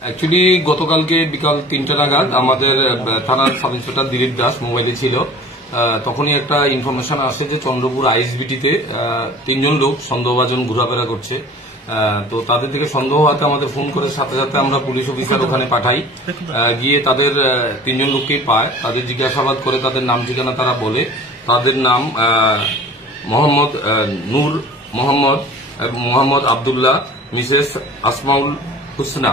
Actually গতকালকে বিকাল ৩টা নাগাদ আমাদের থানার সাব ইন্সপেক্টর দিলীপ দাস মোবাইলে ছিল। তখনই একটা ইনফরমেশন আসে যে চন্দ্রপুর আইএসবিটিতে ৩জন লোক সন্দেহভাজন ঘোরাফেরা করছে। তো তাদের থেকে সন্দেহ হওয়াতে আমাদের ফোন করে সাথে সাথে আমরা পুলিশ অফিসার ওখানে পাঠাই। গিয়ে তাদের ৩জন লোককেই পায়। তাদের জিজ্ঞাসাবাদ করে তাদের নাম ঠিকানা তারা বলে। তাদের নাম মোহাম্মদ নূর মোহাম্মদ আবদুল্লাহ, মিসেস আসমাউল হুসনা।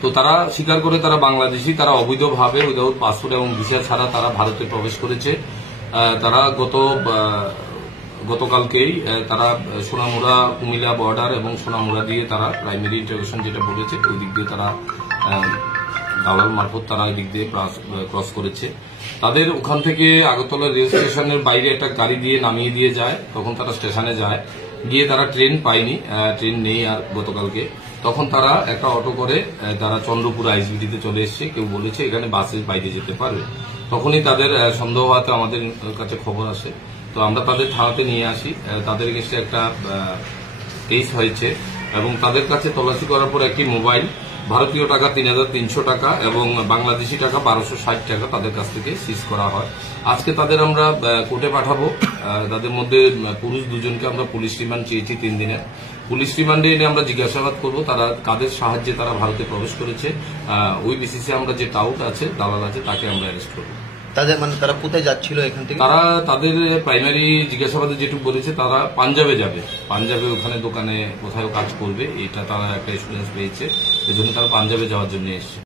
তো তারা স্বীকার করে তারা বাংলাদেশি, তারা অবৈধভাবে উইদাউট পাসপোর্ট এবং ভিসা ছাড়া তারা ভারতে প্রবেশ করেছে। তারা গতকালকেই তারা সোনামুড়া কুমিল্লা বর্ডার এবং সোনামুড়া দিয়ে তারা প্রাইমারি ইন্টারভিউশন যেটা বলেছে ওই দিক দিয়ে তারা দালাল মারফত তারা এই দিক দিয়ে ক্রস করেছে। তাদের ওখান থেকে আগরতলা রেল স্টেশনের বাইরে একটা গাড়ি দিয়ে নামিয়ে দিয়ে যায়। তখন তারা স্টেশনে যায়, গিয়ে তারা ট্রেন পায়নি, ট্রেন নেই আর গতকালকে। তখন তারা একটা অটো করে তারা চন্দ্রপুর আইএসবিটিতে চলে এসছে। কেউ বলেছে এখানে বাসে বাইরে যেতে পারবে। তখনই তাদের সন্দেহ হওয়াতে আমাদের কাছে খবর আসে। তো আমরা তাদের থানাতে নিয়ে আসি। তাদের কাছে একটা কেস হয়েছে এবং তাদের কাছে তল্লাশি করার পর একটি মোবাইল, ভারতীয় টাকা ৩,৩০০ টাকা এবং বাংলাদেশি টাকা ১২৬০ টাকা তাদের কাছ থেকে সিজ করা হয়। আজকে তাদের আমরা কোর্টে পাঠাবো। তাদের মধ্যে পুরুষ দুজনকে আমরা পুলিশ রিমান্ড চেয়েছি ৩ দিনের। পুলিশ রিমান্ডে এনে আমরা জিজ্ঞাসাবাদ করবো তারা কাদের সাহায্যে তারা ভারতে প্রবেশ করেছে। ওই বেসিসে আমরা যে টাউট আছে, দালাল আছে, তাকে আমরা অ্যারেস্ট করবো। তারা কোথায় যাচ্ছিল এখান থেকে? তারা তাদের প্রাইমারি জিজ্ঞাসাবাদে যেটুকু বলেছে তারা পাঞ্জাবে যাবে। পাঞ্জাবে ওখানে দোকানে কোথাও কাজ করবে, এটা তারা একটা এক্সপিরিয়েন্স পেয়েছে। এজন্য তারা পাঞ্জাবে যাওয়ার জন্য এসছে।